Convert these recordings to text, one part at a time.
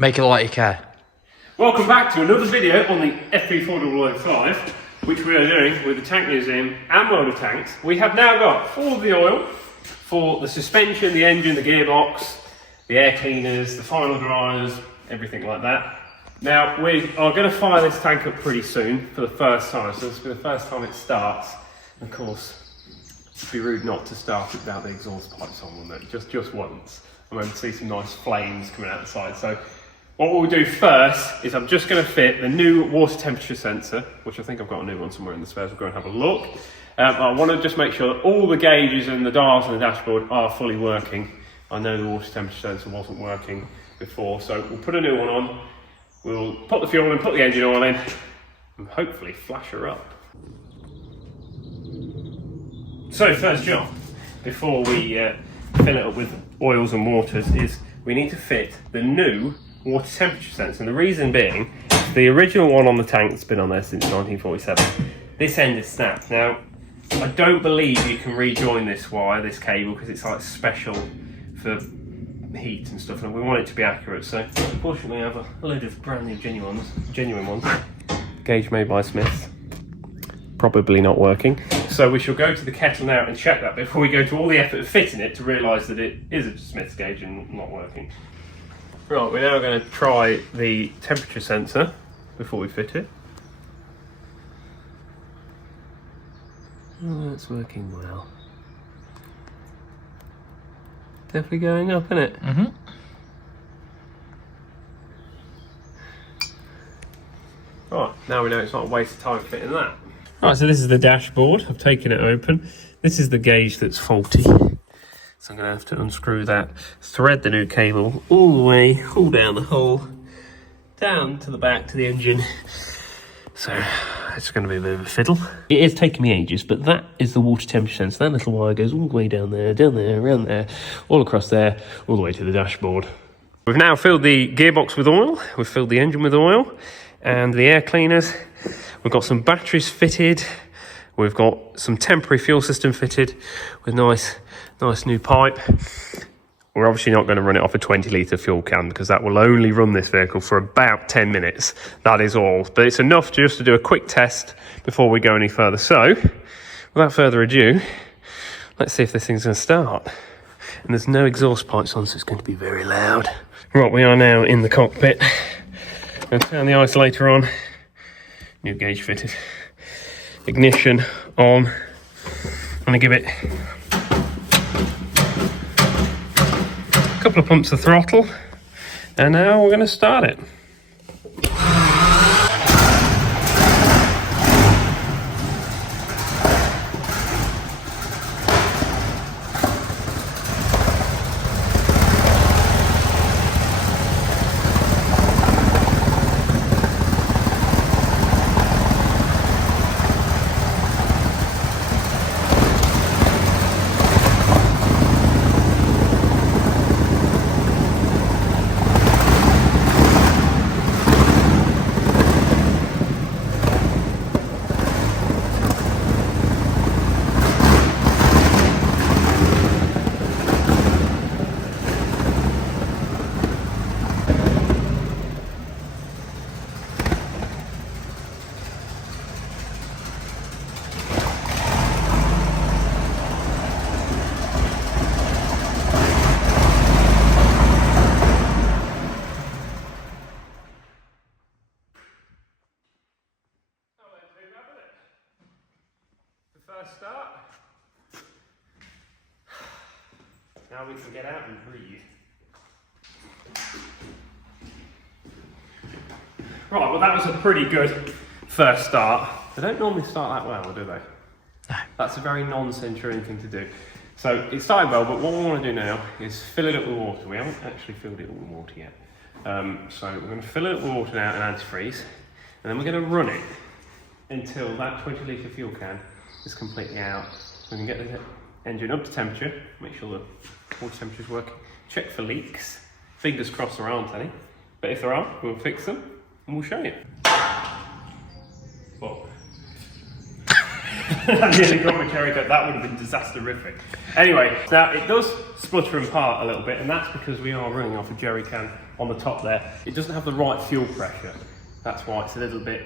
Make it like you care. Welcome back to another video on the FV4005, which we are doing with the Tank Museum and Motor Tanks. We have now got all of the oil for the suspension, the engine, the gearbox, the air cleaners, the final dryers, everything like that. Now we are going to fire this tank up pretty soon for the first time, so this will be the first time it starts. And of course, it'd be rude not to start it without the exhaust pipes on, wouldn't it? Just once. I'm going to see some nice flames coming out the side. So what we'll do first is I'm just going to fit the new water temperature sensor, which I think I've got a new one somewhere in the spares. We'll go and have a look. I want to just make sure that all the gauges and the dials on the dashboard are fully working. I know the water temperature sensor wasn't working before, so we'll put a new one on. We'll put the fuel in, put the engine oil in, and hopefully flash her up. So first job, before we fill it up with oils and waters, is we need to fit the new water temperature sensor. And the reason being, the original one on the tank's been on there since 1947. This end is snapped. Now, I don't believe you can rejoin this wire, this cable, because it's like special for heat and stuff, and we want it to be accurate. So unfortunately I have a load of brand new genuine ones. Gauge made by Smiths. Probably not working. So we shall go to the kettle now and check that before we go to all the effort of fitting it to realise that it is a Smiths gauge and not working. Right, we're now going to try the temperature sensor before we fit it. Oh, that's working well. Definitely going up, isn't it? Mm-hmm. Right, now we know it's not a waste of time fitting that. Right, so this is the dashboard. I've taken it open. This is the gauge that's faulty. So I'm going to have to unscrew that, thread the new cable all the way, all down the hole, down to the back to the engine. So it's going to be a bit of a fiddle. It is taking me ages, but that is the water temperature sensor. That little wire goes all the way down there, around there, all across there, all the way to the dashboard. We've now filled the gearbox with oil. We've filled the engine with oil and the air cleaners. We've got some batteries fitted. We've got some temporary fuel system fitted with nice new pipe. We're obviously not going to run it off a 20-litre fuel can because that will only run this vehicle for about 10 minutes. That is all. But it's enough just to do a quick test before we go any further. So, without further ado, let's see if this thing's going to start. And there's no exhaust pipes on, so it's going to be very loud. Right, we are now in the cockpit. I'm going to turn the isolator on. New gauge fitted. Ignition on. I'm going to give it a couple of pumps of throttle, and now we're going to start it. First start. Now we can get out and breathe. Right, well that was a pretty good first start. They don't normally start that well, do they? No. That's a very non-Centurion thing to do. So it started well, but what we want to do now is fill it up with water. We haven't actually filled it up with water yet. So we're going to fill it up with water now and antifreeze, and then we're going to run it until that 20-litre fuel can is completely out. We can get the engine up to temperature, make sure the water temperature is working, check for leaks. Fingers crossed there aren't any, but if there are, we'll fix them and we'll show you. Well, I nearly got my cherry coat. That would have been disaster-rific. Anyway, now it does splutter and part a little bit, and that's because we are running off a jerry can on the top there. It doesn't have the right fuel pressure. That's why it's a little bit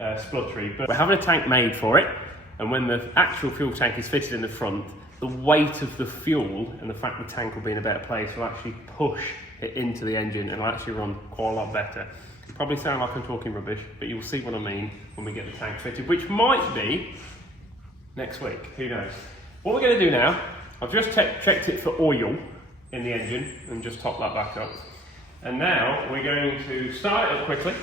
spluttery. But we're having a tank made for it, and when the actual fuel tank is fitted in the front, the weight of the fuel and the fact the tank will be in a better place will actually push it into the engine and will actually run quite a lot better. Probably sound like I'm talking rubbish, but you'll see what I mean when we get the tank fitted, which might be next week, who knows. What we're going to do now, I've just checked it for oil in the engine and just top that back up. And now we're going to start it up quickly.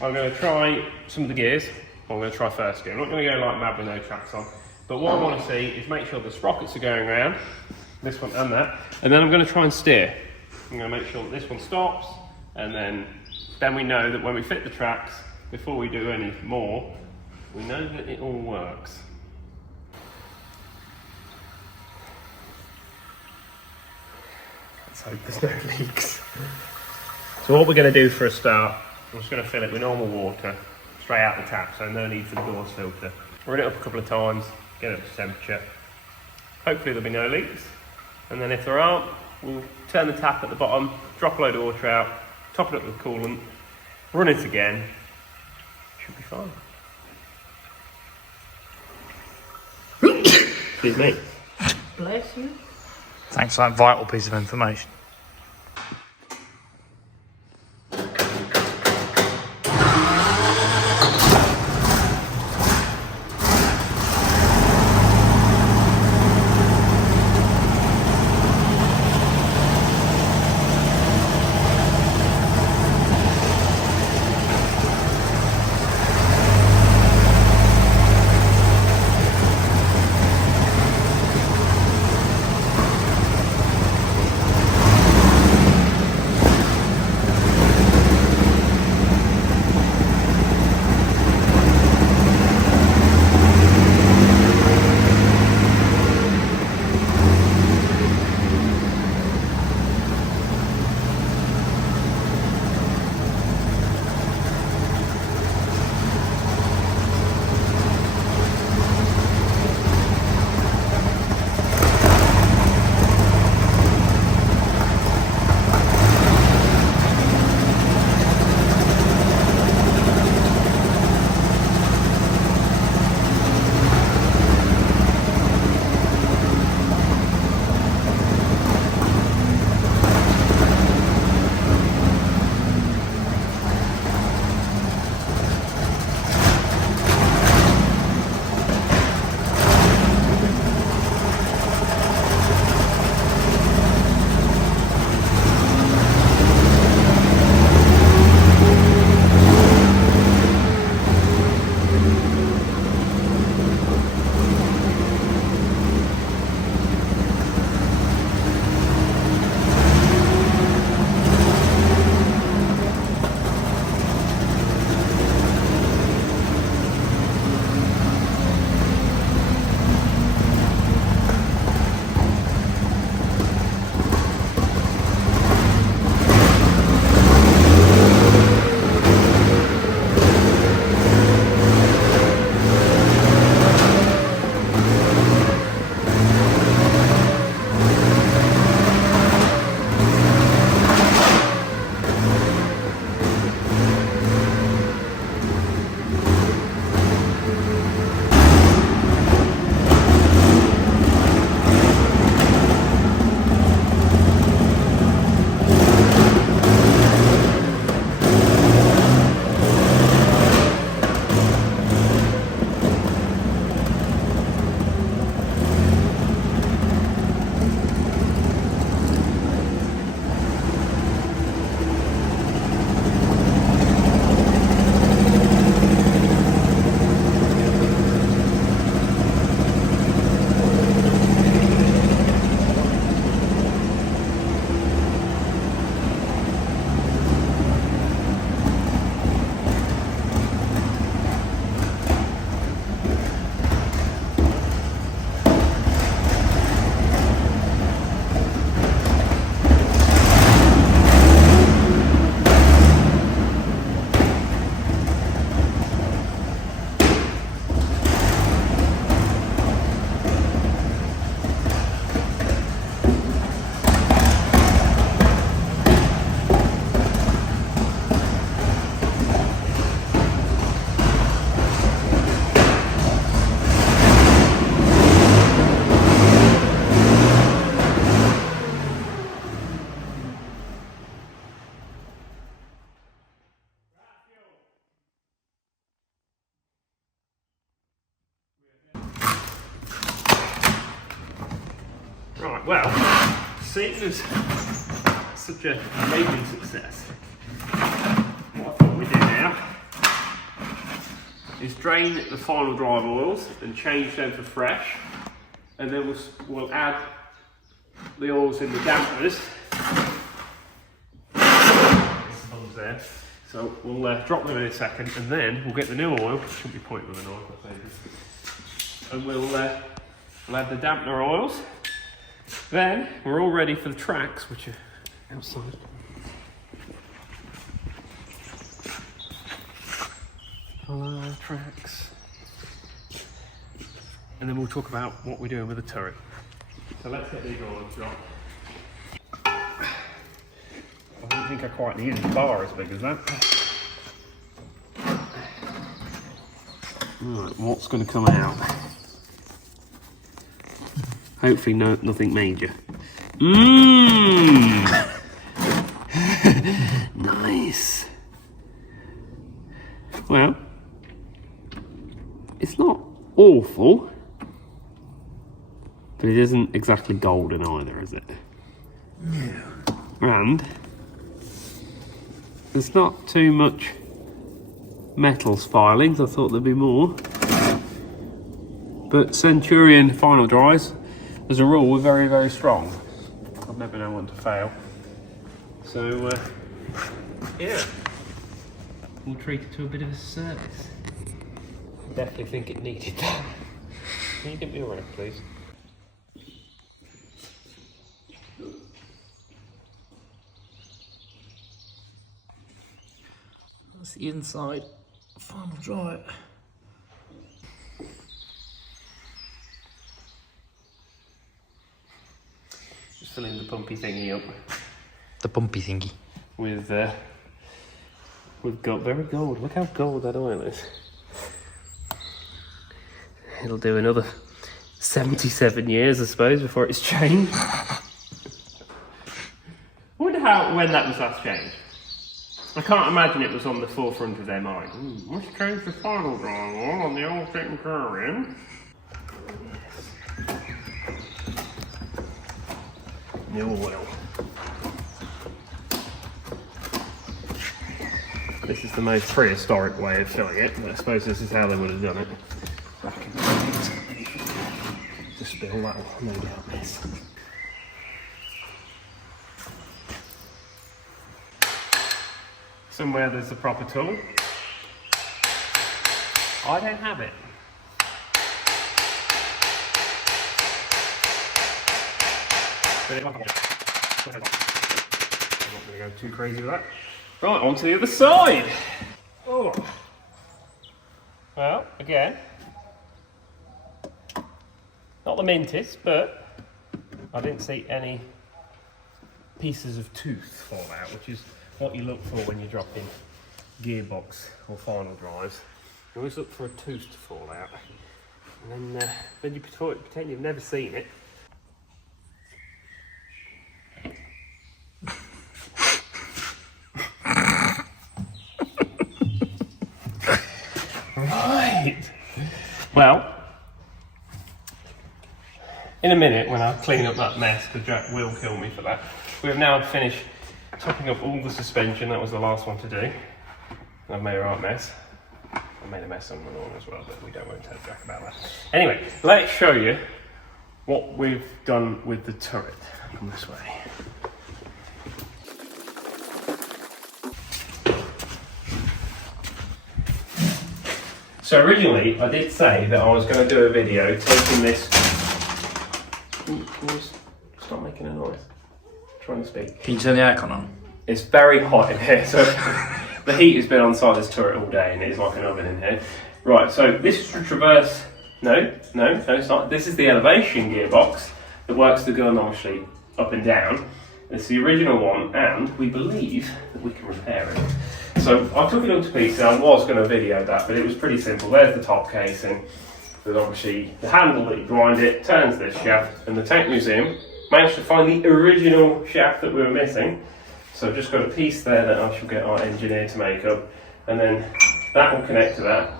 I'm going to try some of the gears. I'm going to try first gear. I'm not going to go like mad with no tracks on. But what I want to see is make sure the sprockets are going around, this one and that. And then I'm going to try and steer. I'm going to make sure that this one stops, and then we know that when we fit the tracks, before we do any more, we know that it all works. Let's hope there's no leaks. So what we're going to do for a start, I'm just going to fill it with normal water, straight out the tap, so no need for the gauze filter. Run it up a couple of times, get it up to temperature. Hopefully there'll be no leaks, and then if there aren't, we'll turn the tap at the bottom, drop a load of water out, top it up with coolant, run it again, should be fine. Excuse me. Bless you. Thanks for that vital piece of information. Right, well, seeing as such a amazing success, what I thought we'd do now is drain the final drive oils and change them for fresh, and then we'll add the oils in the dampers. There. So we'll drop them in a second, and then we'll get the new oil. Shouldn't be pointing with a knife, I think. And we'll add the dampener oils. Then we're all ready for the tracks, which are outside. Follow our tracks. And then we'll talk about what we're doing with the turret. So let's get these oils dropped. I don't think I quite need a bar as big as that. Right, what's going to come out? Hopefully nothing major. Mmm! Nice. Well, it's not awful, but it isn't exactly golden either, is it? Yeah. And there's not too much metals filings. I thought there'd be more. But Centurion final dries, as a rule, were very, very strong. I've never known one to fail. So, yeah. We'll treat it to a bit of a service. I definitely think it needed that. Can you give me a rep, please? That's the inside final dry. Just filling the pumpy thingy up. The pumpy thingy. With gold, very gold. Look how gold that oil is. It'll do another 77 years, I suppose, before it's changed. I wonder when that was last changed. I can't imagine it was on the forefront of their mind. Let's change the final dry oil on the old Centurion. New oil. This is the most prehistoric way of filling it, but I suppose this is how they would have done it back in the days. To spill that one, no doubt miss. Somewhere there's a proper tool. I don't have it. I'm not going to go too crazy with that. Right, on to the other side. Oh. Well, again, not the mintest, but I didn't see any pieces of tooth fall out, which is what you look for when you're dropping gearbox or final drives. You always look for a tooth to fall out, and then you pretend you've never seen it. Right. Well, in a minute when I clean up that mess, because Jack will kill me for that, we have now finished topping up all the suspension. That was the last one to do. I've made a right mess. I made a mess on my lawn as well, but we won't tell Jack about that. Anyway, let's show you what we've done with the turret. Come this way. So originally, I did say that I was going to do a video taking this. Can you stop making a noise? I'm trying to speak. Can you turn the aircon on? It's very hot in here, so the heat has been on side this turret all day, and it's like an oven in here. Right, so this is the traverse. No, it's not. This is the elevation gearbox that works the gun obviously up and down. It's the original one, and we believe that we can repair it. So I took it all to pieces. I was going to video that, but it was pretty simple. There's the top casing. There's obviously the handle that you grind it, turns this shaft, and the Tank Museum managed to find the original shaft that we were missing. So I've just got a piece there that I shall get our engineer to make up, and then that will connect to that.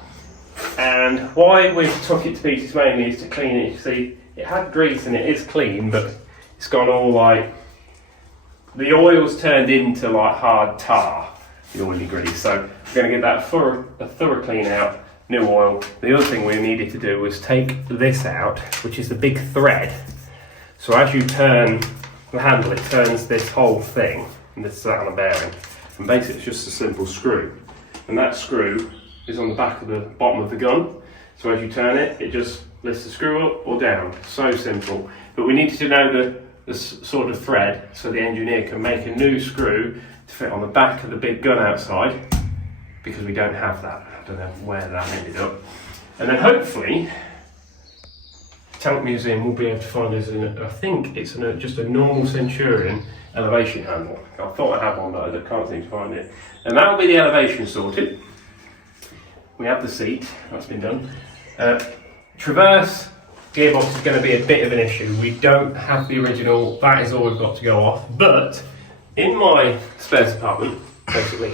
And why we took it to pieces mainly is to clean it. You see, it had grease and it is clean, but it's gone all like, the oil's turned into like hard tar, the oily grease. So we're going to get that a thorough clean out, new oil. The other thing we needed to do was take this out, which is the big thread. So as you turn the handle, it turns this whole thing, and this is on a bearing. And basically it's just a simple screw. And that screw is on the back of the bottom of the gun. So as you turn it, it just lifts the screw up or down. So simple. But we needed to know the sort of thread so the engineer can make a new screw to fit on the back of the big gun outside, because we don't have that. I don't know where that ended up. And then hopefully, Tank Museum will be able to find us, I think it's just a normal Centurion elevation handle. I thought I had one, but I can't seem to find it. And that will be the elevation sorted. We have the seat, that's been done. Traverse gearbox is going to be a bit of an issue. We don't have the original, that is all we've got to go off. But in my spares department, basically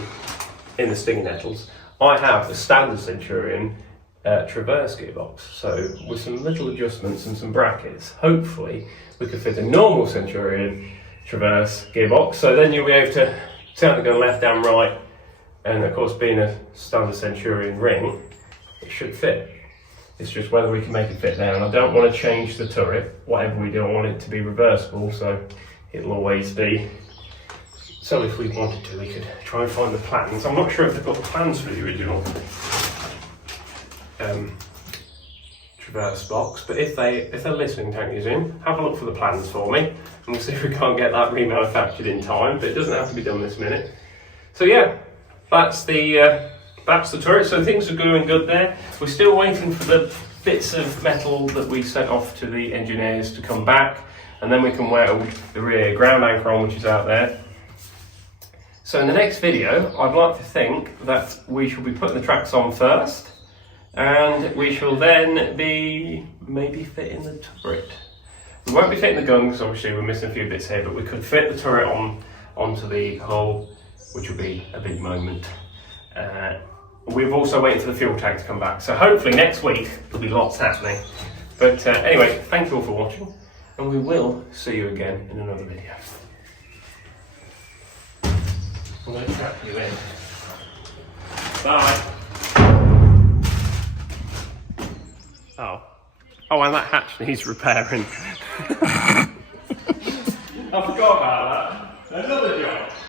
in the Stinging Nettles, I have a standard Centurion Traverse gearbox. So with some little adjustments and some brackets, hopefully we could fit a normal Centurion Traverse gearbox. So then you'll be able to turn the gun left and right. And of course, being a standard Centurion ring, it should fit. It's just whether we can make it fit there. And I don't want to change the turret. Whatever we do, I want it to be reversible, so it'll always be. So if we wanted to, we could try and find the plans. I'm not sure if they've got the plans for the original Traverse box, but if they're listening, Tank Museum, have a look for the plans for me, and we'll see if we can't get that remanufactured in time. But it doesn't have to be done this minute. So yeah. That's the turret, so things are going good there. We're still waiting for the bits of metal that we sent off to the engineers to come back, and then we can weld the rear ground anchor on, which is out there. So in the next video, I'd like to think that we shall be putting the tracks on first, and we shall then be maybe fitting the turret. We won't be fitting the gun, because obviously we're missing a few bits here, but we could fit the turret onto the hull, which will be a big moment. We've also waited for the fuel tank to come back, so hopefully next week there'll be lots happening. But anyway, thank you all for watching, and we will see you again in another video. I'm going to trap you in. Bye. Oh, and that hatch needs repairing. I forgot about that.